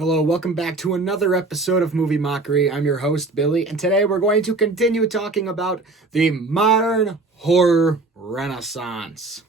Hello, welcome back to another episode of Movie Mockery. I'm your host, Billy, and today we're going to continue talking about the modern horror renaissance.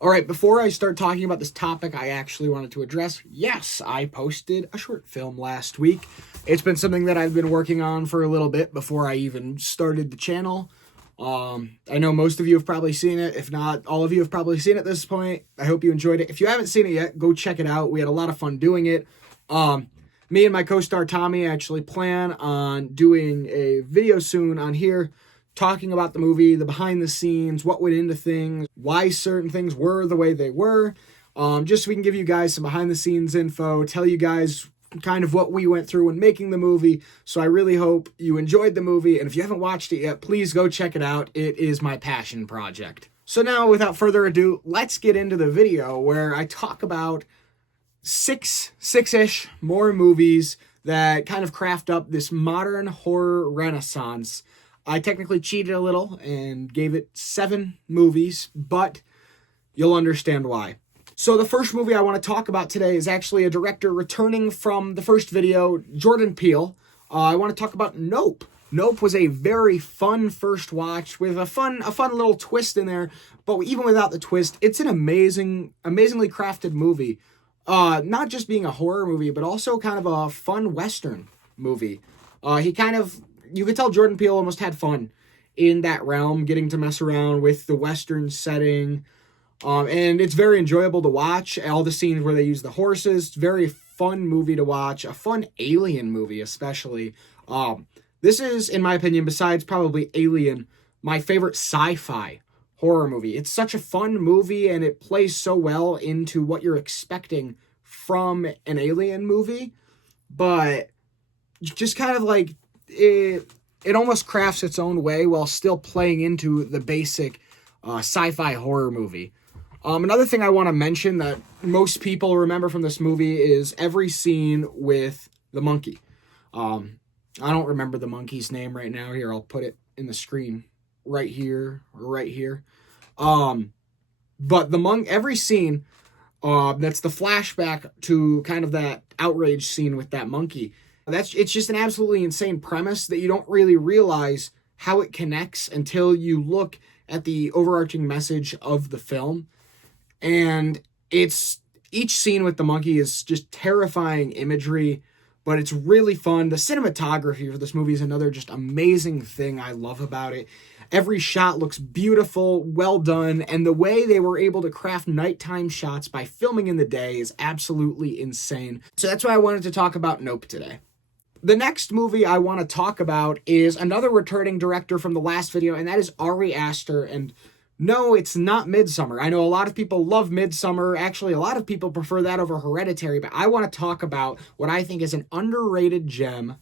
All right, before I start talking about this topic, I actually wanted to address, yes, I posted a short film last week. It's been something that I've been working on for a little bit before I even started the channel. I know most of you have probably seen it. If not, all of you have probably seen it at this point. I hope you enjoyed it. If you haven't seen it yet, go check it out. We had a lot of fun doing it. Me and my co-star Tommy actually plan on doing a video soon on here talking about the movie, the behind the scenes, what went into things, why certain things were the way they were. Just so we can give you guys some behind the scenes info, tell you guys kind of what we went through when making the movie. So I really hope you enjoyed the movie. And if you haven't watched it yet, please go check it out. It is my passion project. So now, without further ado, let's get into the video where I talk about six-ish more movies that kind of craft up this modern horror renaissance. I technically cheated a little and gave it 7 movies, but you'll understand why. So the first movie I want to talk about today is actually a director returning from the first video, Jordan Peele. I want to talk about Nope. Nope was a very fun first watch with a fun little twist in there, but even without the twist, it's an amazingly crafted movie. Not just being a horror movie, but also kind of a fun Western movie. You could tell Jordan Peele almost had fun in that realm, getting to mess around with the Western setting. And it's very enjoyable to watch. All the scenes where they use the horses, very fun movie to watch. A fun alien movie, especially. This is, in my opinion, besides probably Alien, my favorite sci-fi horror movie. It's such a fun movie, and it plays so well into what you're expecting from an alien movie. But just kind of like it almost crafts its own way while still playing into the basic sci-fi horror movie. Another thing I want to mention that most people remember from this movie is every scene with the monkey. I don't remember the monkey's name right now. Here, I'll put it in the screen right here or right here. But every scene that's the flashback to kind of that outrage scene with that monkey. It's just an absolutely insane premise that you don't really realize how it connects until you look at the overarching message of the film. And each scene with the monkey is just terrifying imagery, but it's really fun. The cinematography for this movie is another just amazing thing I love about it. Every shot looks beautiful, well done, and the way they were able to craft nighttime shots by filming in the day is absolutely insane. So that's why I wanted to talk about Nope today. The next movie I want to talk about is another returning director from the last video, and that is Ari Aster. And no, it's not Midsommar. I know a lot of people love Midsommar. Actually, a lot of people prefer that over Hereditary, but I want to talk about what I think is an underrated gem.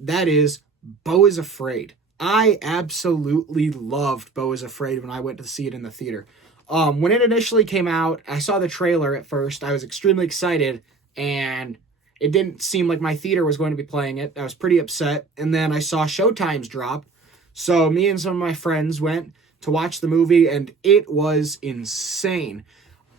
That is Beau is Afraid. I absolutely loved Beau is Afraid when I went to see it in the theater. When it initially came out, I saw the trailer at first. I was extremely excited, and it didn't seem like my theater was going to be playing it. I was pretty upset. And then I saw showtimes drop. So me and some of my friends went to watch the movie, and it was insane.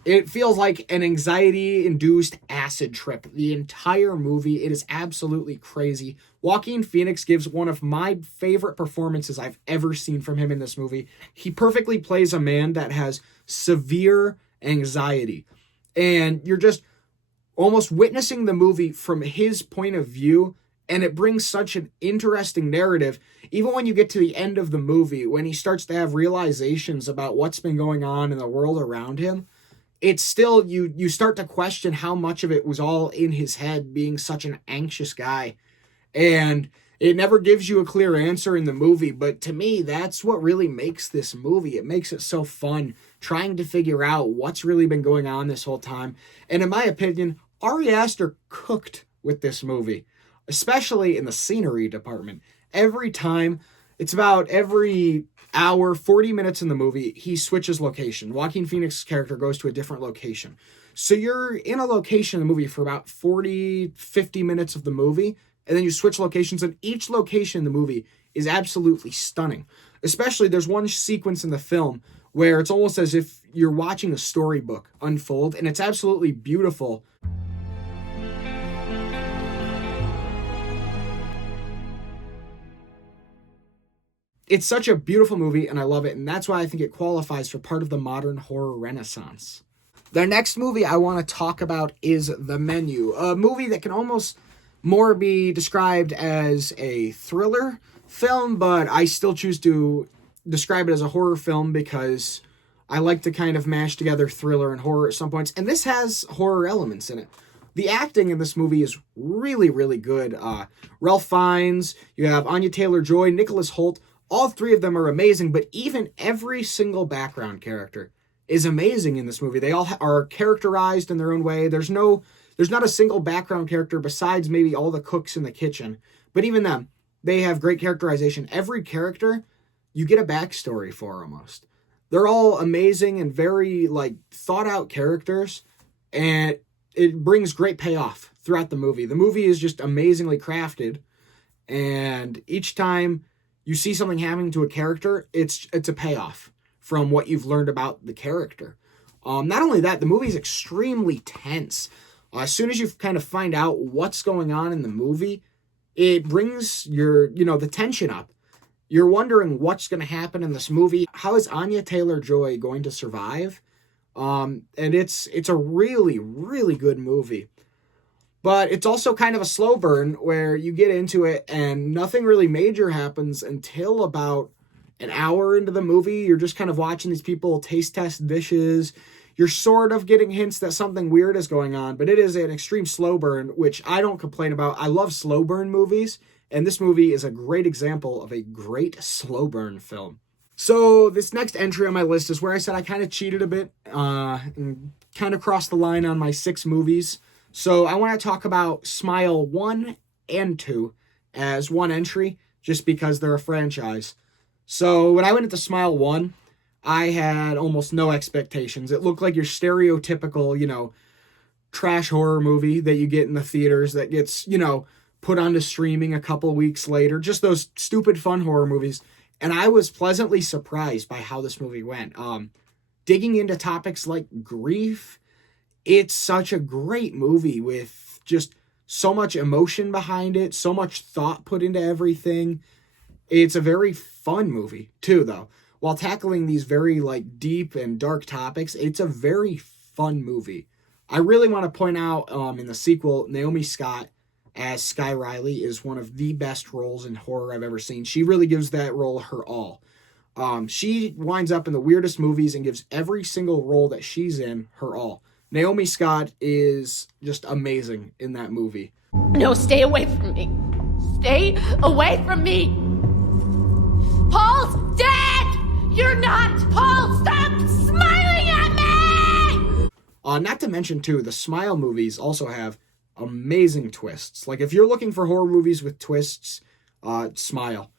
It feels like an anxiety-induced acid trip. The entire movie, it is absolutely crazy. Joaquin Phoenix gives one of my favorite performances I've ever seen from him in this movie. He perfectly plays a man that has severe anxiety. And you're just almost witnessing the movie from his point of view, and it brings such an interesting narrative. Even when you get to the end of the movie, when he starts to have realizations about what's been going on in the world around him, it's still, you start to question how much of it was all in his head, being such an anxious guy. And it never gives you a clear answer in the movie, but to me, that's what really makes this movie. It makes it so fun, trying to figure out what's really been going on this whole time. And in my opinion, Ari Aster cooked with this movie, especially in the scenery department. Every time, it's about every hour, 40 minutes in the movie, he switches location. Joaquin Phoenix's character goes to a different location. So you're in a location in the movie for about 40, 50 minutes of the movie, and then you switch locations, and each location in the movie is absolutely stunning. Especially, there's one sequence in the film where it's almost as if you're watching a storybook unfold, and it's absolutely beautiful. It's such a beautiful movie, and I love it, and that's why I think it qualifies for part of the modern horror renaissance. The next movie I want to talk about is The Menu, a movie that can almost more be described as a thriller film, but I still choose to describe it as a horror film because I like to kind of mash together thriller and horror at some points, and this has horror elements in it. The acting in this movie is really, really good. Ralph Fiennes, you have Anya Taylor-Joy, Nicholas Hoult. All three of them are amazing, but even every single background character is amazing in this movie. They all are characterized in their own way. There's not a single background character besides maybe all the cooks in the kitchen. But even them, they have great characterization. Every character, you get a backstory for almost. They're all amazing and very thought out characters, and it brings great payoff throughout the movie. The movie is just amazingly crafted, and each time you see something happening to a character, it's a payoff from what you've learned about the character. Not only that, the movie is extremely tense. As soon as you kind of find out what's going on in the movie, it brings the tension up. You're wondering what's going to happen in this movie. How is Anya Taylor-Joy going to survive? And it's a really, really good movie. But it's also kind of a slow burn where you get into it and nothing really major happens until about an hour into the movie. You're just kind of watching these people taste test dishes. You're sort of getting hints that something weird is going on, but it is an extreme slow burn, which I don't complain about. I love slow burn movies, and this movie is a great example of a great slow burn film. So this next entry on my list is where I said I kind of cheated a bit and kind of crossed the line on my 6 movies. So I want to talk about Smile 1 and 2 as one entry, just because they're a franchise. So when I went into Smile 1, I had almost no expectations. It looked like your stereotypical, trash horror movie that you get in the theaters that gets, put onto streaming a couple weeks later. Just those stupid fun horror movies. And I was pleasantly surprised by how this movie went. Digging into topics like grief, it's such a great movie with just so much emotion behind it, so much thought put into everything. It's a very fun movie, too, though. While tackling these very, deep and dark topics, it's a very fun movie. I really want to point out, in the sequel, Naomi Scott as Sky Riley is one of the best roles in horror I've ever seen. She really gives that role her all. She winds up in the weirdest movies and gives every single role that she's in her all. Naomi Scott is just amazing in that movie. No, stay away from me. Stay away from me. Paul's dead! You're not! Paul, stop smiling at me! Not to mention, too, the Smile movies also have amazing twists. If you're looking for horror movies with twists, Smile.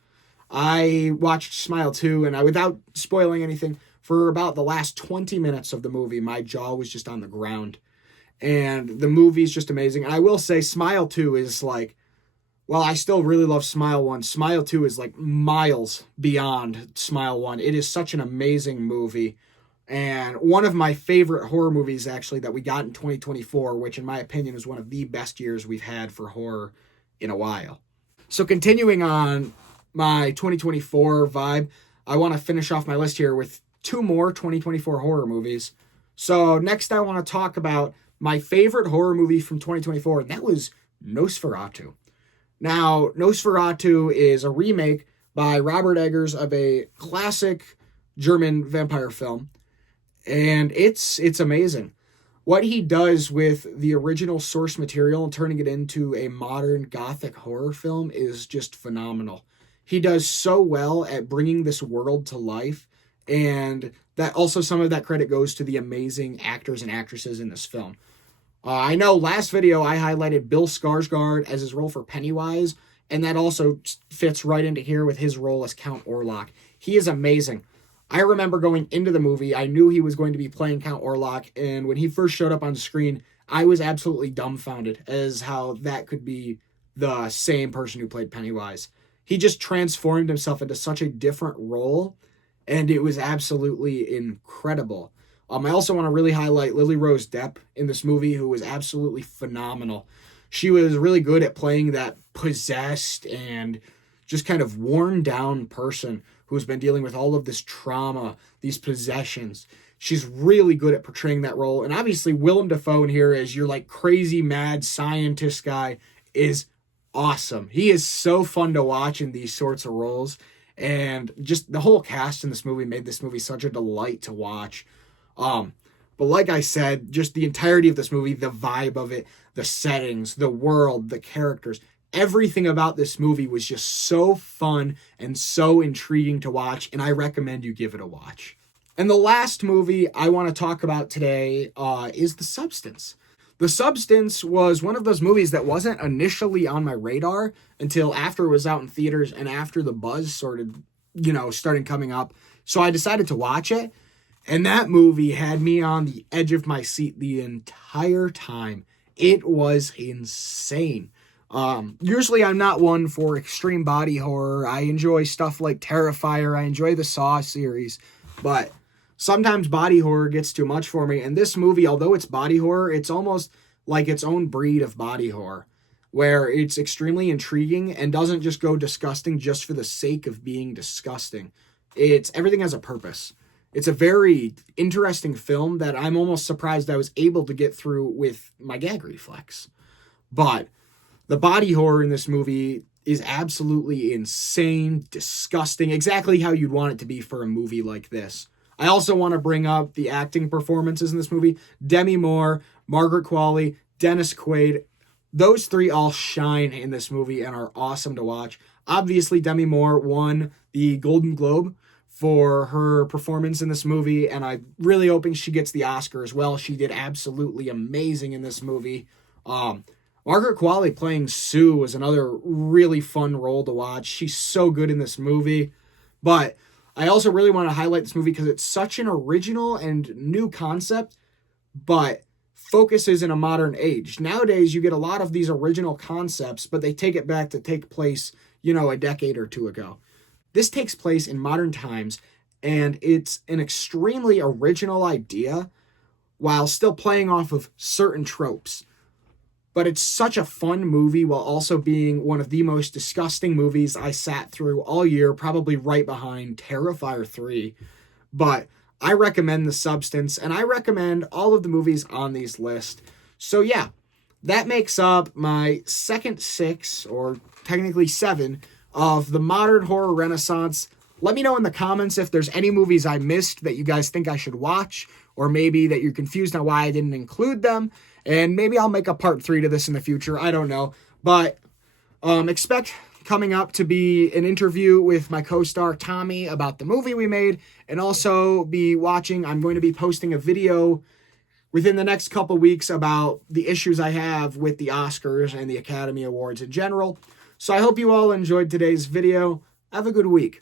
I watched Smile 2, and without spoiling anything, for about the last 20 minutes of the movie, my jaw was just on the ground. And the movie's just amazing. And I will say Smile 2 is while I still really love Smile 1, Smile 2 is miles beyond Smile 1. It is such an amazing movie. And one of my favorite horror movies, actually, that we got in 2024, which in my opinion is one of the best years we've had for horror in a while. So continuing on my 2024 vibe, I want to finish off my list here with 2 more 2024 horror movies. So next I want to talk about my favorite horror movie from 2024, and that was Nosferatu. Now, Nosferatu is a remake by Robert Eggers of a classic German vampire film, and it's amazing. What he does with the original source material and turning it into a modern gothic horror film is just phenomenal. He does so well at bringing this world to life, and that also some of that credit goes to the amazing actors and actresses in this film. I know last video I highlighted Bill Skarsgård as his role for Pennywise, and that also fits right into here with his role as Count Orlok. He is amazing. I remember going into the movie, I knew he was going to be playing Count Orlok, and when he first showed up on screen, I was absolutely dumbfounded as how that could be the same person who played Pennywise. he just transformed himself into such a different role, and it was absolutely incredible. I also want to really highlight Lily Rose Depp in this movie, who was absolutely phenomenal. She was really good at playing that possessed and just kind of worn down person who's been dealing with all of this trauma, these possessions. She's really good at portraying that role. And obviously, Willem Dafoe in here as your like crazy mad scientist guy is awesome. He is so fun to watch in these sorts of roles. And just the whole cast in this movie made this movie such a delight to watch. But like I said, just the entirety of this movie, the vibe of it, the settings, the world, the characters, everything about this movie was just so fun and so intriguing to watch, and I recommend you give it a watch. And the last movie I want to talk about today is The Substance. The Substance was one of those movies that wasn't initially on my radar until after it was out in theaters and after the buzz started coming up. So I decided to watch it. And that movie had me on the edge of my seat the entire time. It was insane. Usually I'm not one for extreme body horror. I enjoy stuff like Terrifier. I enjoy the Saw series. But sometimes body horror gets too much for me. And this movie, although it's body horror, it's almost like its own breed of body horror, where it's extremely intriguing and doesn't just go disgusting just for the sake of being disgusting. Everything has a purpose. It's a very interesting film that I'm almost surprised I was able to get through with my gag reflex. But the body horror in this movie is absolutely insane, disgusting, exactly how you'd want it to be for a movie like this. I also want to bring up the acting performances in this movie. Demi Moore, Margaret Qualley, Dennis Quaid. Those three all shine in this movie and are awesome to watch. Obviously, Demi Moore won the Golden Globe for her performance in this movie, and I'm really hoping she gets the Oscar as well. She did absolutely amazing in this movie. Margaret Qualley playing Sue was another really fun role to watch. She's so good in this movie. But I also really want to highlight this movie because it's such an original and new concept, but focuses in a modern age. Nowadays, you get a lot of these original concepts, but they take it back to take place, a decade or two ago. This takes place in modern times, and it's an extremely original idea while still playing off of certain tropes. But it's such a fun movie while also being one of the most disgusting movies I sat through all year, probably right behind Terrifier 3. But I recommend The Substance, and I recommend all of the movies on these lists. So yeah, that makes up my second 6, or technically 7, of the modern horror renaissance. Let me know in the comments if there's any movies I missed that you guys think I should watch, or maybe that you're confused on why I didn't include them, and maybe I'll make a part 3 to this in the future. I don't know, but expect coming up to be an interview with my co-star Tommy about the movie we made, and also I'm going to be posting a video within the next couple weeks about the issues I have with the Oscars and the Academy Awards in general. So I hope you all enjoyed today's video. Have a good week.